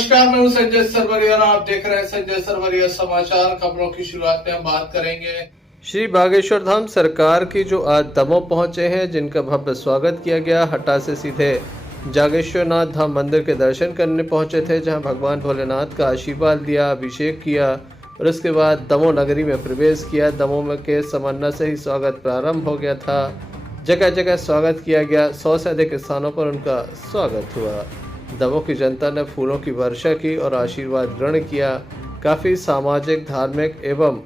नमस्कार, मैं हूं संजय सरवरिया और आप देख रहे हैं संजय सरवरिया समाचार। खबरों की शुरुआत में हम बात करेंगे श्री बागेश्वर धाम सरकार की जो आज दमोह पहुंचे हैं, जिनका भव्य स्वागत किया गया। हटा से सीधे जागेश्वर नाथ धाम मंदिर के दर्शन करने पहुंचे थे, जहां भगवान भोलेनाथ का आशीर्वाद लिया, अभिषेक किया और उसके बाद दमोह नगरी में प्रवेश किया। दमोह में के समन्ना से ही स्वागत प्रारंभ हो गया था। जगह जगह स्वागत किया गया। 100 से अधिक स्थानों पर उनका स्वागत हुआ। दमोह की जनता ने फूलों की वर्षा की और आशीर्वाद ग्रहण किया। काफ़ी सामाजिक, धार्मिक एवं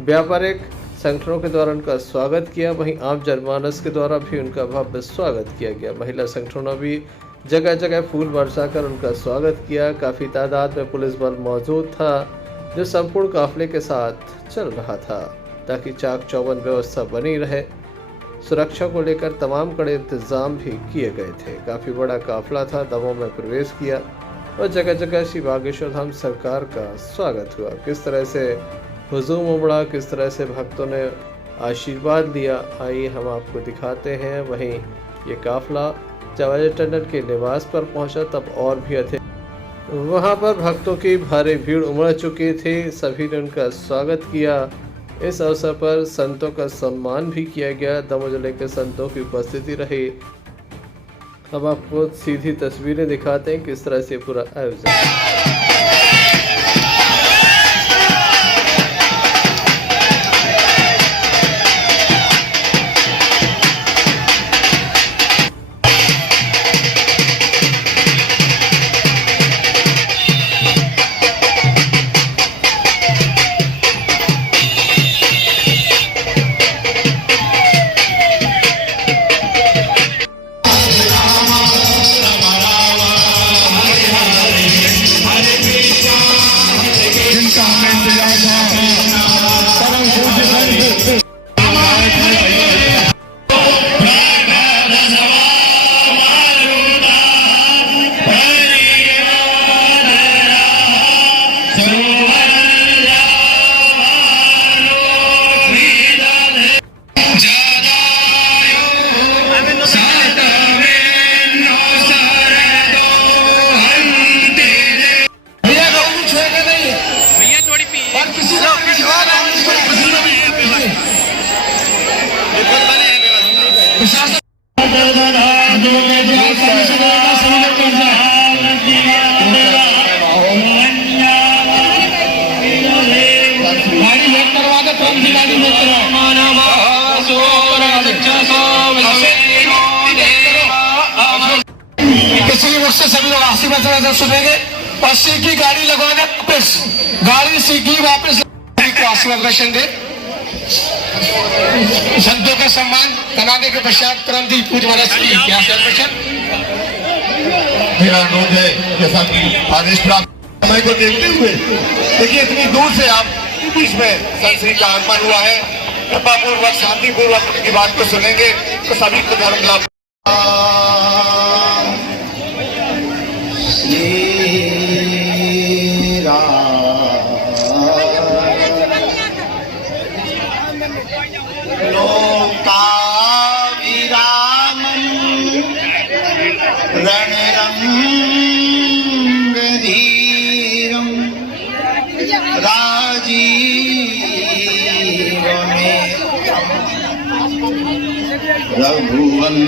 व्यापारिक संगठनों के द्वारा उनका स्वागत किया। वहीं आम जनमानस के द्वारा भी उनका भव्य स्वागत किया गया। महिला संगठनों भी जगह जगह फूल बरसाकर उनका स्वागत किया। काफ़ी तादाद में पुलिस बल मौजूद था, जो संपूर्ण काफिले के साथ चल रहा था, ताकि चाक चौबंद व्यवस्था बनी रहे। सुरक्षा को लेकर तमाम कड़े इंतजाम भी किए गए थे। काफ़ी बड़ा काफिला था, दमोह में प्रवेश किया और जगह जगह श्री बागेश्वर धाम सरकार का स्वागत हुआ। किस तरह से हुजूम उमड़ा, किस तरह से भक्तों ने आशीर्वाद लिया, आइए हम आपको दिखाते हैं। वहीं ये काफिला जब अजय टंडन के निवास पर पहुंचा, तब और भी अधिक वहां पर भक्तों की भारी भीड़ उमड़ चुकी थी। सभी ने उनका स्वागत किया। इस अवसर पर संतों का सम्मान भी किया गया। दमोह जिले के संतों की उपस्थिति रही। अब आपको सीधी तस्वीरें दिखाते हैं किस तरह से पूरा आयोजन। सभी लोग 80% सुनेंगे और सीखी गाड़ी लगवाने वापस, गाड़ी सीखी वापस को आशीर्वाद दे। संतों का सम्मान कराने के पश्चात तुरंत ही पूज महाराज की मेरा अनुरोध है, जैसा कि आदेश प्राप्त समय को देखते हुए, देखिए इतनी दूर से आप बीच में संत श्री का आगमन हुआ है। कृपापूर्वक शांतिपूर्वक की बात को सुनेंगे तो सभी को धर्म लाभ। रणरंगधीरं राजीवनेत्रं रघुवंशनाकारुण्यरूपं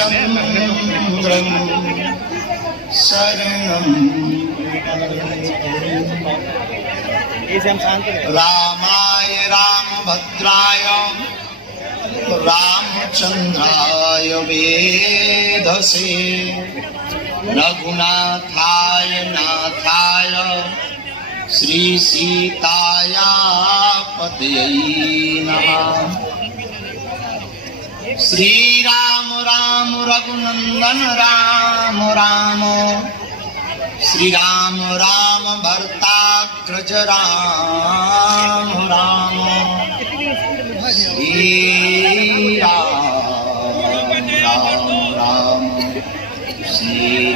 श्रीरामचन्द्रं शरणं रामाय रामभद्राय रामचन्द्राय वेधसे रघुनाथाय नाथाय श्री सीताया पतये नमः। श्री राम राम रघुनंदन राम राम, श्री राम राम भरताग्रज राम राम, श्री राम राम राम, श्री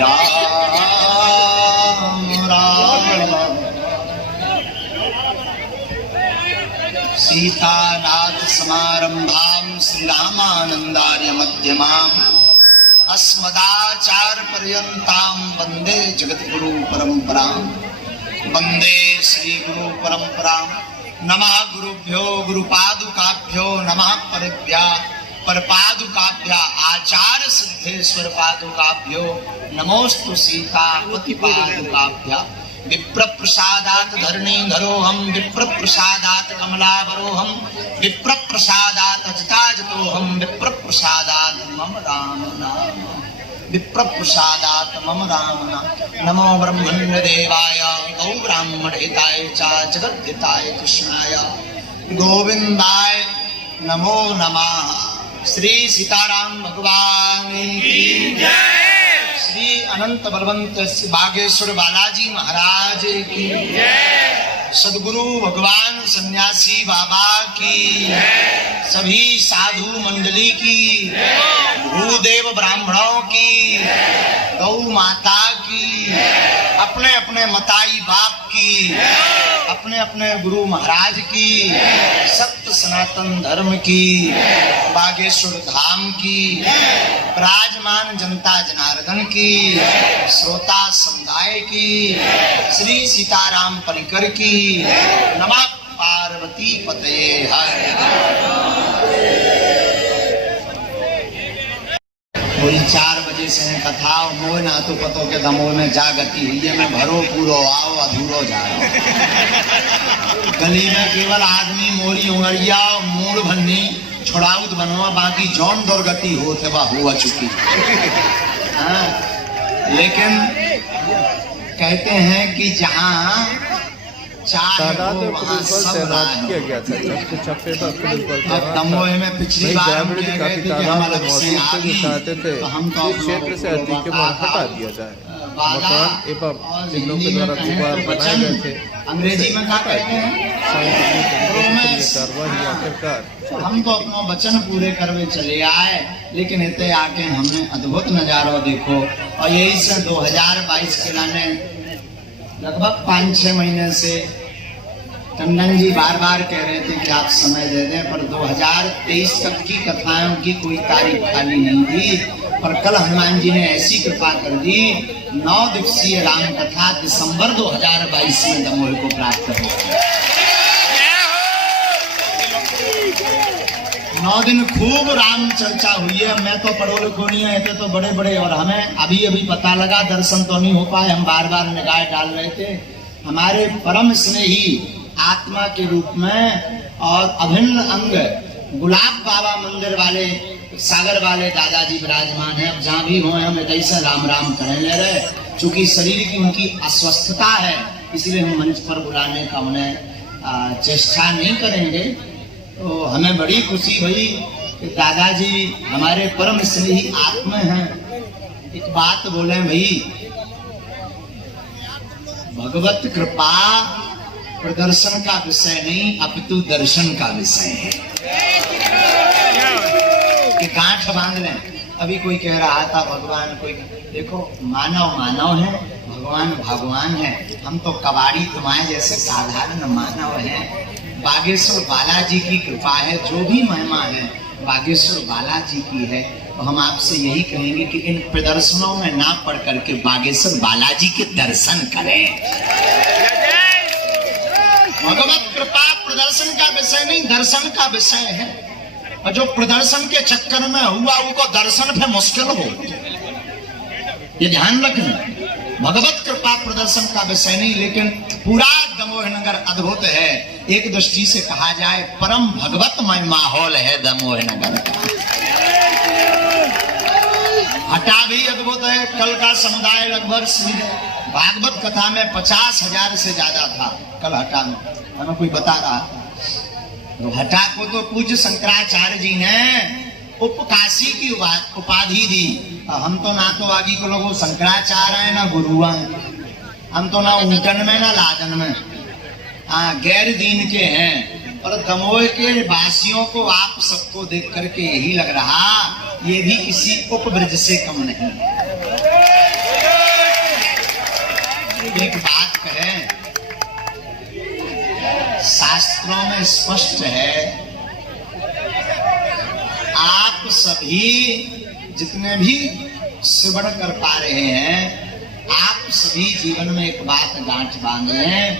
सीतानाथ समारंभां श्रीरामानंदार्य मध्यमाम् अस्मदाचार्यपर्यन्तां वन्दे जगद्गुरु परम्परां वन्दे श्रीगुरु परम्परां। नमः गुरुभ्यो गुरुपादुकाभ्यो नमः परभ्यः परपादुकाभ्य आचार्य सिद्धेश्वर पादुकाभ्यो नमोस्तु सीतापति पादुकाभ्य। विप्र प्रसादात धरणीधरोऽहं विप्र प्रसादात कमलावरोऽहं विप्र प्रसादात अजिताजतोऽहं विप्र प्रसादात मम राम नाम विप्र प्रसादात मम राम नाम। नमो ब्रह्मण्य देवाय गौ ब्राह्मण हिताय च जगद्धिताय कृष्णाय गोविंदाय नमो नमः। श्री सीताराम भगवान की जय। श्री अनंत बलवंत बागेश्वर बालाजी महाराज की जय। सदगुरु भगवान सन्यासी बाबा की जय। सभी साधु मंडली की जय। भूदेव ब्राह्मणों की जय। गौ माता की जय। अपने अपने मताई बाप की जय। अपने अपने गुरु महाराज की जय। सत्य सनातन धर्म की जय। बागेश्वर धाम की विराजमान जनता जनार्दन की श्रोता समुदाय की श्री सीताराम परिकर की नमः पार्वती पतये हर। पूरी 4 बजे से है कथा मोह ना तो पतो के दमोह में जागती हुई है मैं भरो पूरो आओ अधूरो जाओ। गली में केवल आदमी मोरी उंगरिया मूड भन्नी छोड़ाउत बनवा बाकी जौन दुर्गति होते वह हुआ चुकी। लेकिन कहते हैं कि जहाँ तादाद में पुलिस बल तैनात किया गया था जबकि छप्पे पर पुलिस बल तैनात था। पिछली बार ग्रामीण भी काफी तादाद में मौजूद थे जो चाहते थे कि इस क्षेत्र से अतिक्रमण हटा दिया जाए। मकान एवं चिन्हों के द्वारा गुब्बार बनाए गए थे अंग्रेजी में क्या कहते हैं कार्रवाई आखिरकार हम तो अपना वचन पूरे करवे चले आए लेकिन इतने आके हमने अद्भुत नजारा देखो। और यही से 2022 के लाने लगभग 5-6 महीने से टंडन जी बार बार कह रहे थे कि आप समय दे दें पर 2023 तक की कथाओं की कोई तारीख खाली नहीं थी। पर कल हनुमान जी ने ऐसी कृपा कर दी 9 दिवसीय राम कथा दिसंबर 2022 में दमोह को प्राप्त हो। 9 दिन खूब राम चर्चा हुई है। मैं तो पढ़ो लिखो नहीं है तो बड़े बड़े और हमें अभी पता लगा दर्शन तो नहीं हो पाए। हम बार बार निगाह डाल रहे थे हमारे परम स्नेही आत्मा के रूप में और अभिन्न अंग गुलाब बाबा मंदिर वाले सागर वाले दादाजी विराजमान है। अब जहाँ भी हो हम ऐसा राम राम करें ले रहे चूंकि शरीर की उनकी अस्वस्थता है इसलिए हम मंच पर बुलाने का उन्हें चेष्टा नहीं करेंगे। तो हमें बड़ी खुशी हुई कि दादाजी हमारे परम स्नेही आत्मा हैं। एक बात बोले भाई भगवत कृपा प्रदर्शन का विषय नहीं अपितु दर्शन का विषय है कि गांठ बांध लें। अभी कोई कह रहा था भगवान कोई देखो मानव मानव है भगवान भगवान है। हम तो कबाड़ी तुम्हारे जैसे साधारण मानव हैं। बागेश्वर बालाजी की कृपा है जो भी महिमा है बागेश्वर बालाजी की है। तो हम आपसे यही कहेंगे कि इन प्रदर्शनों में ना पढ़ करके बागेश्वर बालाजी के दर्शन करें। भगवत कृपा प्रदर्शन का विषय नहीं दर्शन का विषय है। और जो प्रदर्शन के चक्कर में हुआ उनको दर्शन पे मुश्किल हो ये ध्यान रखना। भगवत कृपा प्रदर्शन का विषय नहीं लेकिन पूरा दमोह नगर अद्भुत है। एक दृष्टि से कहा जाए परम भगवतमय माहौल है दमोह नगर का। हटा भी अद्भुत है। कल का समुदाय लगभग भागवत कथा में 50,000 से ज्यादा था। कल हटा में हमें कोई बता रहा था। तो हटा को तो पूज्य शंकराचार्य जी ने उपकाशी की उपाधि दी। हम तो ना तो आगे को लोगों शंकराचार्य है ना गुरुआ हम तो ना ऊंटन में ना लादन में गैर दीन के हैं। और दमोह के वासियों को आप सबको देख करके यही लग रहा ये भी किसी उपब्रज से कम नहीं। एक बात कहें शास्त्रों में स्पष्ट है, आप सभी जितने भी श्रवण कर पा रहे हैं, आप सभी जीवन में एक बात गांठ बांध लें,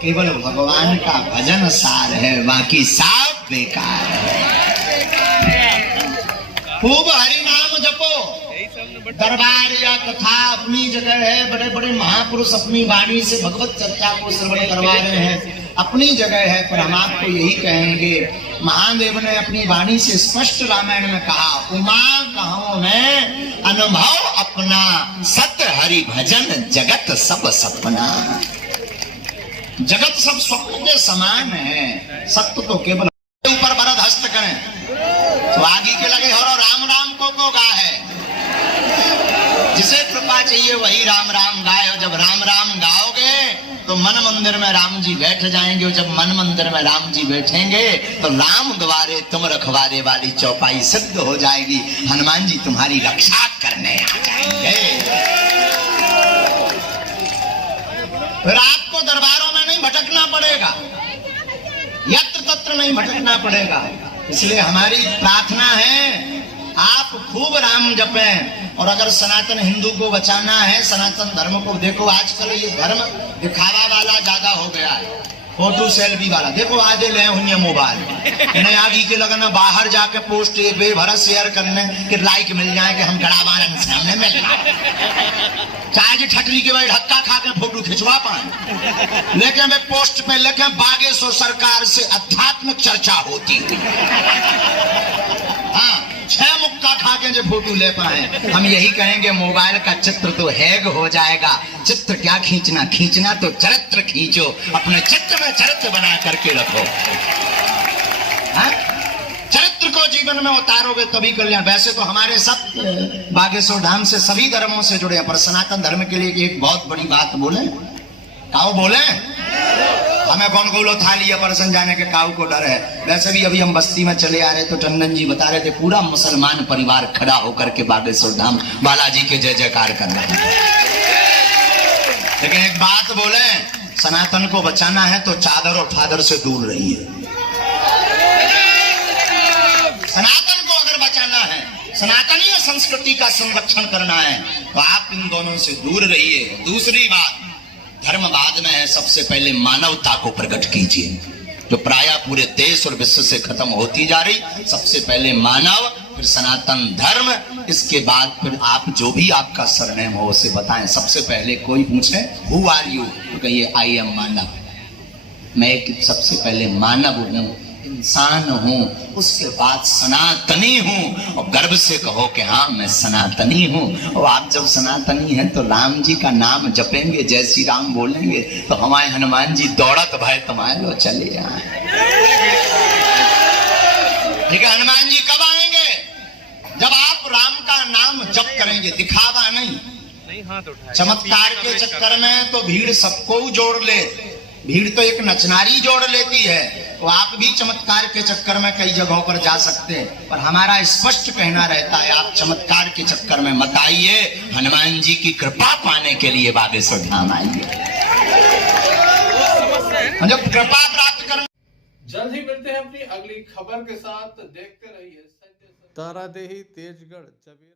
केवल भगवान का भजन सार है, बाकी सब बेकार है। खूब हरि नाम जपो। दरबार या कथा अपनी जगह है, बड़े बड़े महापुरुष अपनी वाणी से भगवत चर्चा को श्रवण करवा रहे हैं, अपनी जगह है। पर हम आपको यही कहेंगे, महादेव ने अपनी वाणी से स्पष्ट रामायण में कहा, उमा कहूं मैं अनुभव अपना, सत हरि भजन जगत सब सपना। जगत सब स्वप्न के समान है, सत्य तो केवल ऊपर वरद हस्त करें तो आगे के लगे और राम राम को गा है। जिसे कृपा चाहिए वही राम राम गाए, और जब राम राम गाओगे तो मन मंदिर में राम जी बैठ जाएंगे, और जब मन मंदिर में राम जी बैठेंगे तो राम द्वारे तुम रखवारे वाली चौपाई सिद्ध हो जाएगी, हनुमान जी तुम्हारी रक्षा करने आ जाएंगे। फिर आपको दरबारों में नहीं भटकना पड़ेगा, यत्र तत्र नहीं भटकना पड़ेगा। इसलिए हमारी प्रार्थना है, आप खूब राम जपें। और अगर सनातन हिंदू को बचाना है, सनातन धर्म को, देखो आजकल ये धर्म दिखावा वाला ज्यादा हो गया है, फोटो सेल्फी वाला। देखो आज ले हुई मोबाइल, इन्हें आगे के लगना बाहर जाके पोस्ट ये बेभरत शेयर करने कि लाइक मिल जाए कि हम गड़ाबारन सामने मिल जाए, चाहे ठटरी के भाई धक्का खा के फोटो खिंचवा पाए, लेकिन वे पोस्ट पे लेके बागेश्वर सरकार से अध्यात्मिक चर्चा होती है। हाँ, 6 मुक्का खा के जो फोटो ले पाए। हम यही कहेंगे, मोबाइल का चित्र तो हैग हो जाएगा, चित्र क्या खींचना, खींचना तो चरित्र खींचो, अपने चित्र में चरित्र बना करके रखो। हाँ? चरित्र को जीवन में उतारोगे तभी कल्याण। वैसे तो हमारे सब बागेश्वर धाम से सभी धर्मों से जुड़े हैं, पर सनातन धर्म के लिए एक बहुत बड़ी बात बोले, काऊ बोले, हमें कौन गोलो था लिया परसन जाने के काऊ को डर है। वैसे भी अभी हम बस्ती में चले आ रहे तो टंडन जी बता रहे थे, पूरा मुसलमान परिवार खड़ा होकर के बागेश्वर धाम बालाजी के जय जयकार कर रहे हैं। लेकिन एक बात बोले, सनातन को बचाना है तो चादर और फादर से दूर रहिए। सनातन को अगर बचाना है, सनातनीय संस्कृति का संरक्षण करना है, तो आप इन दोनों से दूर रहिए। दूसरी बात, धर्मवाद में है, सबसे पहले मानवता को प्रकट कीजिए, जो प्राय पूरे देश और विश्व से खत्म होती जा रही। सबसे पहले मानव, फिर सनातन धर्म, इसके बाद फिर आप जो भी आपका सरनेम हो उसे बताएं। सबसे पहले कोई पूछे हु आर यू, तो कहिए आई एम मानव, मैं एक सबसे पहले मानव हूँ, इंसान हूँ। उसके बाद सनातनी हूँ, और गर्व से कहो कि हाँ मैं सनातनी हूँ। और आप जब सनातनी हैं तो राम जी का नाम जपेंगे, जय श्री राम बोलेंगे, तो हमारे हनुमान जी दौड़त भाई तुम्हारे लो चले आए। ठीक है, हनुमान जी कब आएंगे? जब आप राम का नाम जप करेंगे, दिखावा नहीं। चमत्कार के चक्कर में तो भीड़ सबको जोड़ ले, भीड़ तो एक नचनारी जोड़ लेती है। तो आप भी चमत्कार के चक्कर में कई जगहों पर जा सकते हैं, पर हमारा स्पष्ट कहना रहता है, आप चमत्कार के चक्कर में मत आइए, हनुमान जी की कृपा पाने के लिए बागेश्वर धाम आइए। जब कृपा प्राप्त कर, जल्द ही मिलते हैं अपनी अगली खबर के साथ। देखते रहिए तारादेही, तेजगढ़, चबेरा।